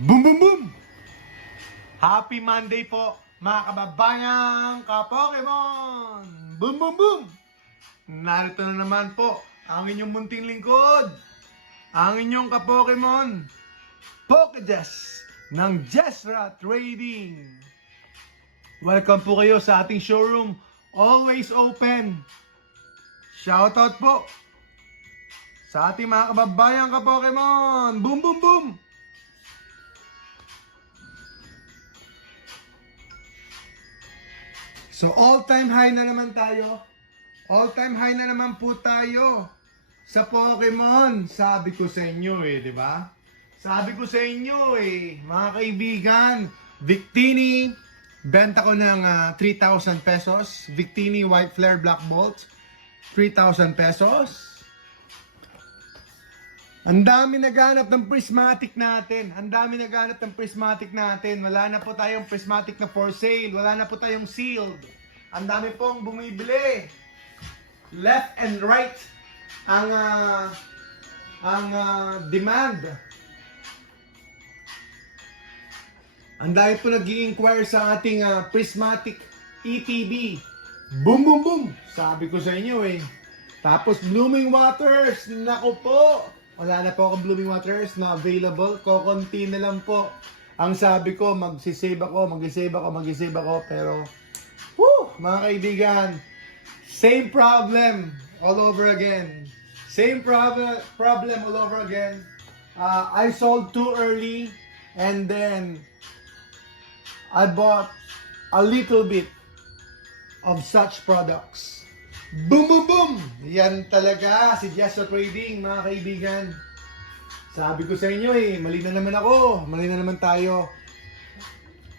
Boom, boom, boom! Happy Monday po, mga kababayang ka-Pokemon! Boom, boom, boom! Narito na naman po ang inyong munting lingkod, ang inyong ka-Pokemon, Pokédex ng Jesra Trading. Welcome po kayo sa ating showroom, always open. Shoutout po sa ating mga kababayang ka-Pokemon! Boom, boom, boom! So all-time high na naman tayo. All-time high na naman po tayo sa Pokemon. Sabi ko sa inyo di ba? Sabi ko sa inyo mga kaibigan, Victini, benta ko ng 3,000 pesos. Victini White Flare Black Bolt, 3,000 pesos. Ang dami naghanap ng prismatic natin. Ang dami naghanap ng prismatic natin. Wala na po tayong prismatic na for sale. Wala na po tayong sealed. Ang dami pong bumibili. Left and right ang demand. Ang dami po nag-i-inquire sa ating prismatic ETB. Boom, boom, boom! Sabi ko sa inyo Tapos Blooming Waters. Naku po! Wala na po akong Blooming Waters na available. Kokonti na lang po. Ang sabi ko, mag-save ako. Pero, mga kaibigan, same problem all over again. Same problem all over again. I sold too early and then I bought a little bit of such products. Boom, boom, boom! Yan talaga si Jesra Trading, mga kaibigan. Sabi ko sa inyo mali na naman ako. Mali na naman tayo.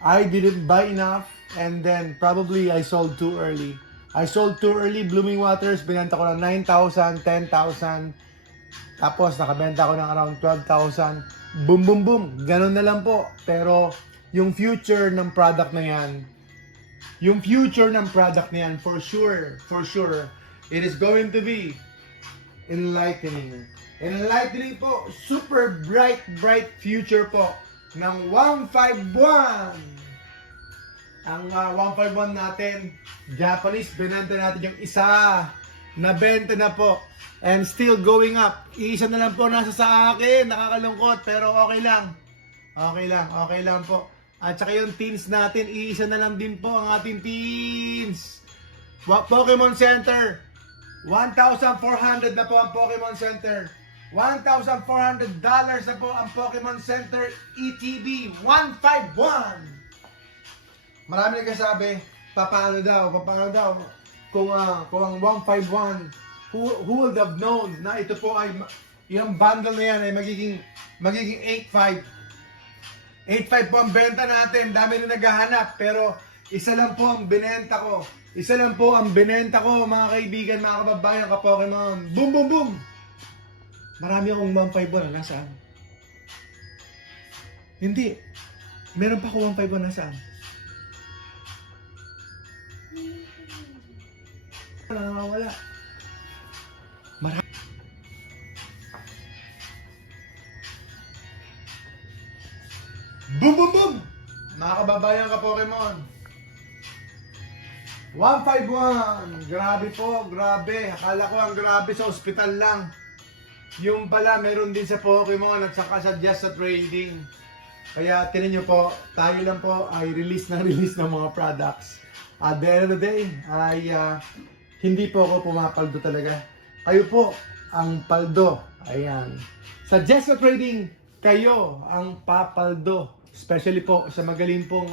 I didn't buy enough and then probably I sold too early. I sold too early. Blooming Waters, binenta ko ng 9,000, 10,000. Tapos nakabenta ko ng around 12,000. Boom, boom, boom. Ganun na lang po. Pero yung future ng product na yan, for sure, it is going to be enlightening. Enlightening po, super bright future po ng 151. Ang 151 natin, Japanese, binenta natin yung isa. Nabenta na po. And still going up. Isa na lang po nasa sa akin. Nakakalungkot, pero okay lang. Okay lang po. At saka yung teens natin, iisa na lang din po ang ating teens. Pokemon Center, 1,400 na po ang Pokemon Center. $1,400 na po ang Pokemon Center ETB 151. Marami nagsasabi, paano daw, kung ang 151, who would have known na ito po ay, yung bundle na yan ay magiging 8,500. 8,500 po ang benta natin. Dami na naghahanap. Pero isa lang po ang binenta ko. Mga kaibigan, mga kababayan, ka-Pokemon. Boom, boom, boom! Marami akong 151 na. Nasaan? Hindi. Meron pa ako 151 nasaan? Wala. Boom, boom, boom! Mga kababayan ka-Pokemon. 151! Grabe po, grabe. Akala ko ang grabe sa ospital lang. Yung pala, meron din sa Pokemon at saka sa Jesra Trading. Kaya tinan nyo po, tayo lang po ay release ng mga products. At the end of the day, ay hindi po ako pumapaldo talaga. Kayo po ang paldo. Ayan. Sa Jesra Trading, kayo ang papaldo. Especially po sa magaling pong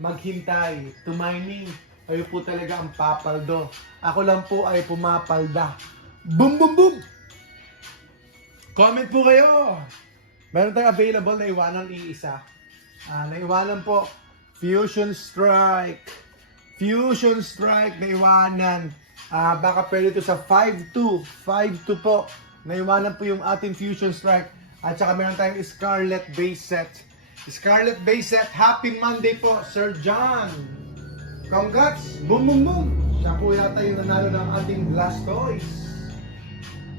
maghintay to mining. Kayo po talaga ang papaldo. Ako lang po ay pumapalda. Boom, boom, boom! Comment po kayo! Meron tayong available na iwanan iisa. Naiwanan po, Fusion Strike na iwanan. Baka pwede ito sa 5-2 po. Naiwanan po yung ating Fusion Strike. At saka meron tayong Scarlet Base Set. Happy Monday po, Sir John. Congrats! Boom, boom, boom! Siya po yata yung nanalo ng ating Blastoise.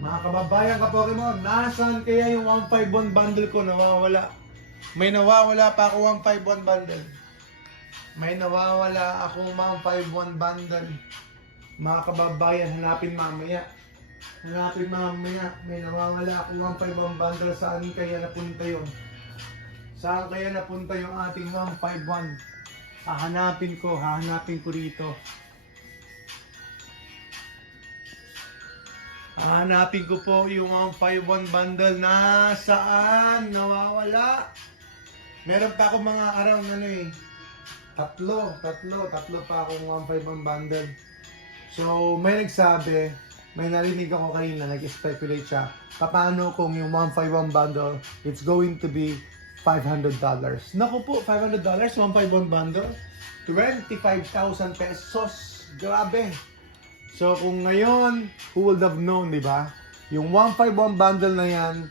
Mga kababayan ka-Pokemon, nasaan kaya yung 151 bundle ko nawawala? May nawawala pa ako 151 bundle. May nawawala akong 151 bundle. Mga kababayan, hanapin mamaya. Hanapin mamaya. May nawawala akong 151 bundle. Saan kaya napunta yun? Saan kaya napunta yung ating 151? Hahanapin ko rito. Hahanapin ko po yung 151 bundle na saan nawawala. Meron pa akong mga around tatlo pa akong 151 bundle. So, may nagsabi, may narinig ako kanina, nag-speculate siya, paano kung yung 151 bundle, it's going to be $500. Naku po, $500, 151 bundle, 25,000 pesos. Grabe. So, kung ngayon, who would have known, di ba? Yung 151 bundle na yan,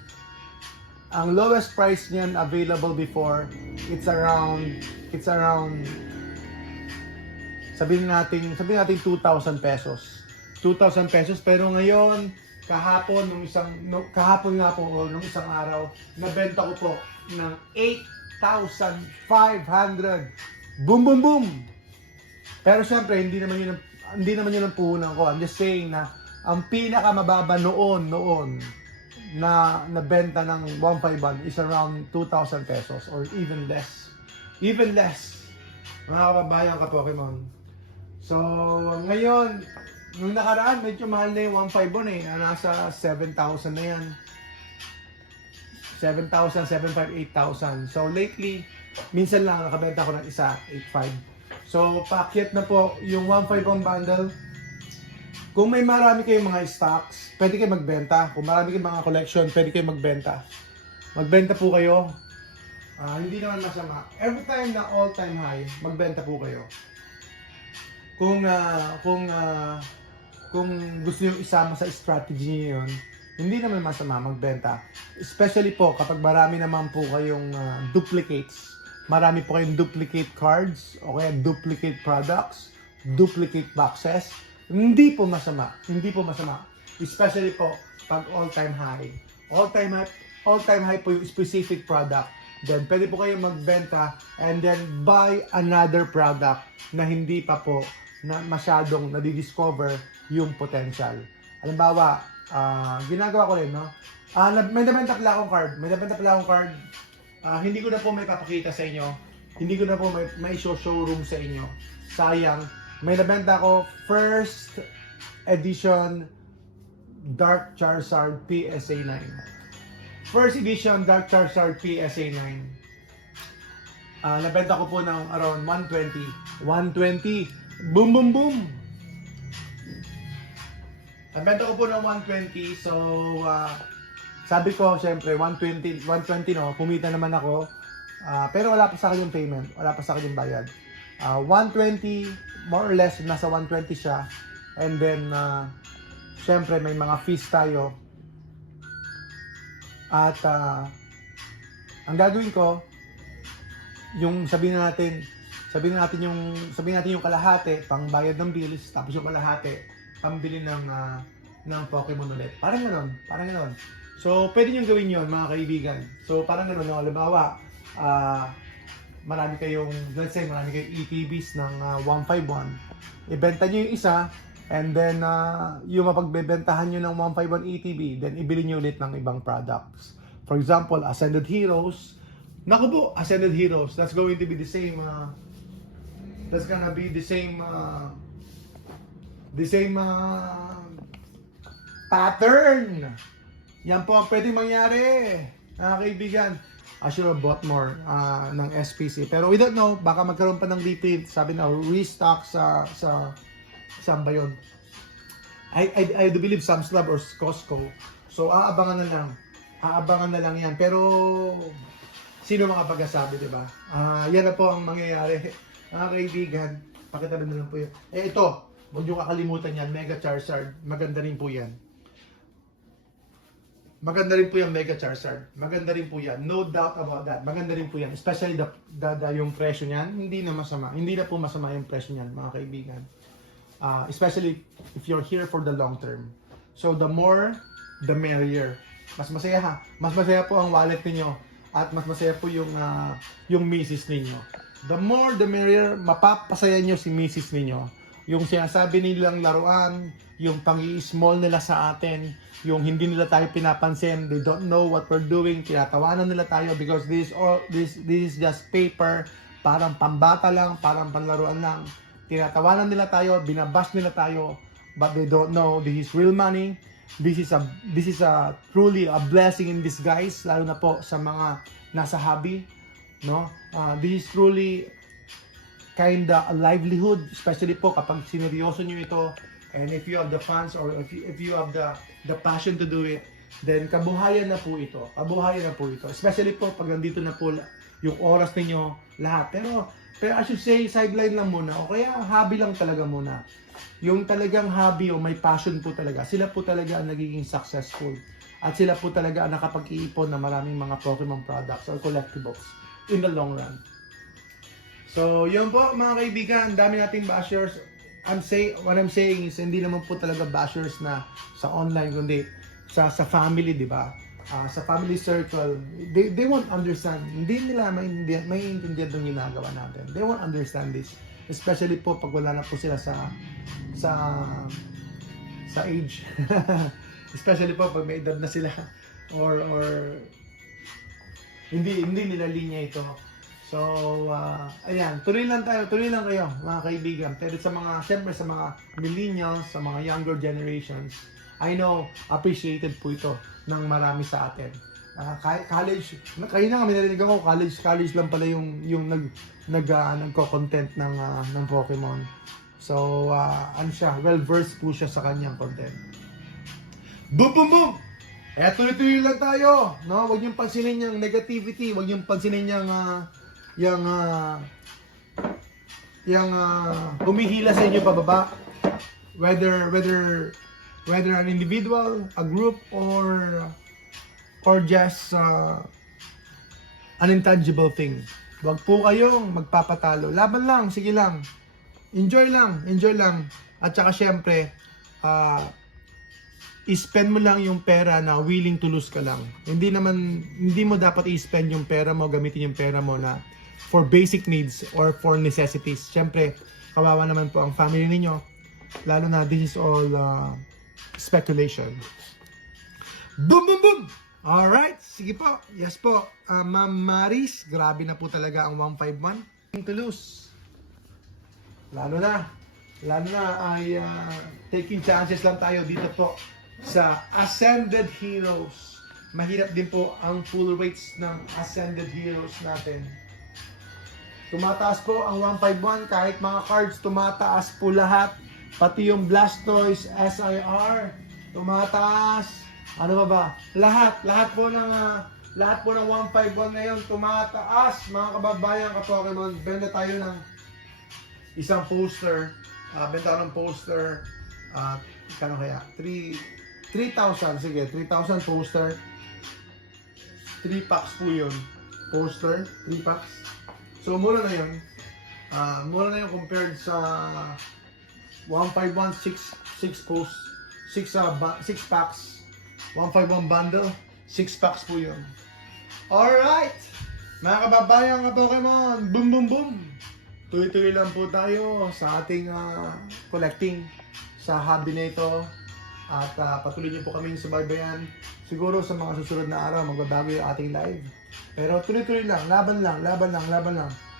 ang lowest price niyan available before, it's around sabihin natin 2,000 pesos. 2,000 pesos, pero ngayon kahapon nung isang araw, nabenta ko po ng 8,500. Boom boom boom. Pero syempre hindi naman yun ang puhunan ko. I'm just saying na ang pinakamababa noon na nabenta ng 151 is around 2,000 pesos or even less. Even less. Mga kababayan ka Pokemon. So, ngayon, nung nakaraan, medyo mahal na yung 151 Nasa 7,000 na yan. 7,000, 7,500, 8,000. So, lately, minsan lang nakabenta ko ng isa, 8,500. So, paakyat na po yung 151 bundle. Kung may marami kayong mga stocks, pwede kayo magbenta. Kung marami kayong mga collection, pwede kayo magbenta. Magbenta po kayo. Hindi naman masama. Every time na all-time high, magbenta po kayo. Kung gusto niyo isama sa strategy niyo yun, hindi naman masama magbenta. Especially po kapag marami naman po kayong duplicates. Marami po kayong duplicate cards o kaya duplicate products, duplicate boxes. Hindi po masama. Especially po pag all-time high. All-time high po yung specific product. Then pwede po kayo magbenta and then buy another product na hindi pa po na masyadong nadidiscover yung potential. Halimbawa, ginagawa ko rin, no? May nabenta pala akong card. Hindi ko na po may papakita sa inyo. Hindi ko na po may showroom sa inyo. Sayang. May nabenta ako first edition Dark Charizard PSA 9. First edition Dark Charizard PSA 9. Nabenta ko po ng around 120. 120. Boom boom boom. Nabenta ko po ng 120. So sabi ko syempre 120 no, kumita naman ako. Pero wala pa sa akin yung payment, wala pa sa akin yung bayad. 120 more or less nasa 120 siya. And then syempre may mga fees tayo. At ang gagawin ko yung sabihin natin yung kalahati pang bayad ng bills, tapos yung kalahati pambili ng Pokemon ulit. Parang ganoon. So pwede niyo gawin 'yon mga kaibigan. So parang ganoon, no? Halimbawa, marami kayong ETBs ng 151. Ibenta niyo yung isa and then yung mapagbebentahan niyo ng 151 ETB, then ibili niyo ulit ng ibang products. For example, Ascended Heroes. Naku po, Ascended Heroes. That's going to be the same pattern. Yan po ang pwedeng mangyari, mga kaibigan. I should have bought more ng SPC. Pero we don't know, baka magkaroon pa ng repeat. Sabi na, restock saan ba yun? I do believe Sam's Club or Costco. So, aabangan na lang yan. Pero, sino mga pagkasabi, diba? Yan na po ang mangyayari. Mga kaibigan, pakitabi na lang po yan. Ito, huwag nyo kakalimutan yan, Mega Charizard. Maganda rin po yan. Mega Charizard. Maganda rin po yan. No doubt about that. Maganda rin po yan. Especially yung presyo niyan, hindi na masama. Hindi na po masama yung presyo niyan, mga kaibigan. Especially if you're here for the long term. So the more, the merrier. Mas masaya po ang wallet niyo at mas masaya po yung misis ninyo. The more the merrier, mapapasaya nyo si misis ninyo. Yung sinasabi nilang laruan, yung pang-i-small nila sa atin, yung hindi nila tayo pinapansin, they don't know what we're doing, tinatawanan nila tayo because this is just paper, parang pambata lang, parang panlaruan lang. Tinatawanan nila tayo, binabash nila tayo, but they don't know this is real money. This is a truly a blessing in disguise, lalo na po sa mga nasa hobby, no? This is truly kinda a livelihood, especially po kapag sineryoso nyo ito, and if you have the funds or if you have the passion to do it, then kabuhayan na po ito. Kabuhayan na po ito. Especially po pag nandito na po yung oras ninyo lahat. Pero I should say, sideline lang muna o kaya hobby lang talaga muna. Yung talagang hobby o may passion po talaga, sila po talaga ang nagiging successful. At sila po talaga ang nakapag-iipon ng maraming mga Pokemon products or collectibles in the long run. So, yun po mga kaibigan, dami nating bashers. What I'm saying is, hindi naman po talaga bashers na sa online, kundi sa family, di ba? Sa family circle, they won't understand. Hindi nila maintindihan yung ginagawa natin. They won't understand this. Especially po pag wala na po sila sa age. Especially po pag may edad na sila or hindi nila linya ito. So, ayan, tuloy lang kayo mga kaibigan. Pero siyempre sa mga millennials, sa mga younger generations, I know, appreciated po ito ng marami sa atin. College, kayo na kami narinig ako, college lang pala yung nagko-content ng Pokemon. So, ano siya, well-versed po siya sa kanyang content. Boom, boom, boom! Tuloy-tuloy lang tayo, no? Huwag niyong pansinin yung negativity, huwag niyong pansinin yung humihila sa inyo pababa, whether an individual, a group, or just an intangible thing. Huwag po kayong magpapatalo. Laban lang, sige lang. Enjoy lang. At saka syempre, i-spend mo lang yung pera na willing to lose ka lang. Hindi mo dapat i-spend yung pera mo, gamitin yung pera mo na for basic needs or for necessities. Syempre, kawawa naman po ang family ninyo. Lalo na this is all speculation. Boom, boom, boom! Alright, sige po. Yes po. Ma'am Maris, grabe na po talaga ang 151. To lose. Lalo na ay taking chances lang tayo dito po sa Ascended Heroes. Mahirap din po ang full rates ng Ascended Heroes natin. Tumataas po ang 151, kahit mga cards tumataas po lahat, pati yung Blastoise SIR tumataas. Ano ba? Lahat po ng 151 ngayon tumataas, mga kababayan ka-Pokemon. Benta tayo ng isang poster. Benta ng poster. Kano kaya? 3,000. Sige, 3,000 poster. 3 packs po yun. Poster, 3 packs. So, mura na yun. Mura na yun compared sa 151, 6 posts. 6 packs. 151 bundle. 6 packs po yun. Alright! Mga kababayan ka Pokemon, boom boom boom! Tuloy-tuloy lang po tayo sa ating collecting sa hobby na ito. At patuloy niyo po kaming subaybayan. Siguro sa mga susunod na araw, magbabago yung ating live. Pero tuloy-tuloy lang, laban lang.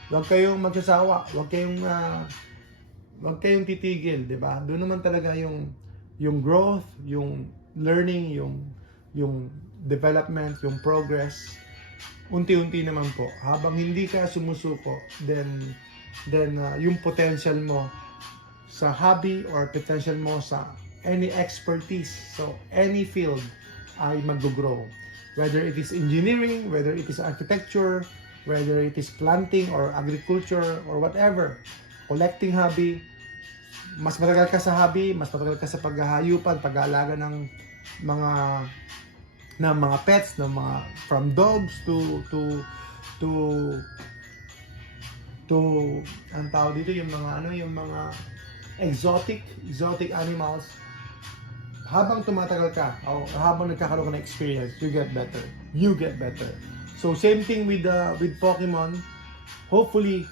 Huwag kayong magsasawa, huwag kayong titigil, di ba? Doon naman talaga yung growth, yung learning, yung development, yung progress. Unti-unti naman po. Habang hindi ka sumusuko, then yung potential mo sa hobby or potential mo sa any expertise, so any field ay mag-grow. Whether it is engineering, whether it is architecture, whether it is planting or agriculture or whatever, collecting hobby, mas matagal ka sa hobby, mas matagal ka sa paghahayupan, pag-aalaga ng mga pets, ng mga from dogs to ang tawag dito yung mga exotic animals. Habang tumatagal ka o habang nagkakaroon ka ng experience, you get better. So same thing with Pokemon. Hopefully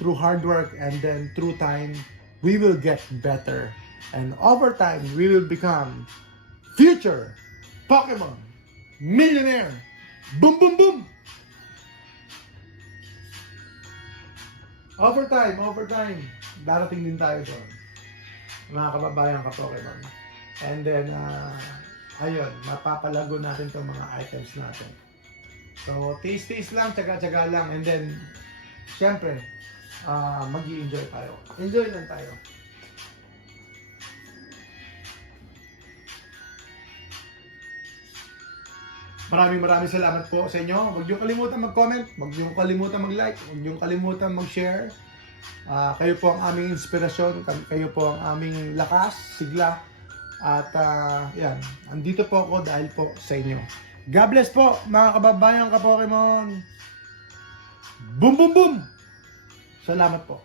through hard work and then through time, we will get better. And over time, we will become future Pokemon millionaire. Boom, boom, boom! Over time, darating din tayo doon. Mga kababayan ka Pokemon. And then, ayun, mapapalago natin itong mga items natin. So, tiis-tiis lang, tsaga-tsaga lang. And then, syempre, mag-i-enjoy tayo. Enjoy lang tayo. Maraming salamat po sa inyo. Huwag niyong kalimutan mag-comment, huwag niyong kalimutan mag-like, huwag niyong kalimutan mag-share. Kayo po ang aming inspirasyon, kayo po ang aming lakas, sigla. At yan, andito po ako dahil po sa inyo. God bless po mga kababayan ka Pokemon. Boom boom boom! Salamat po.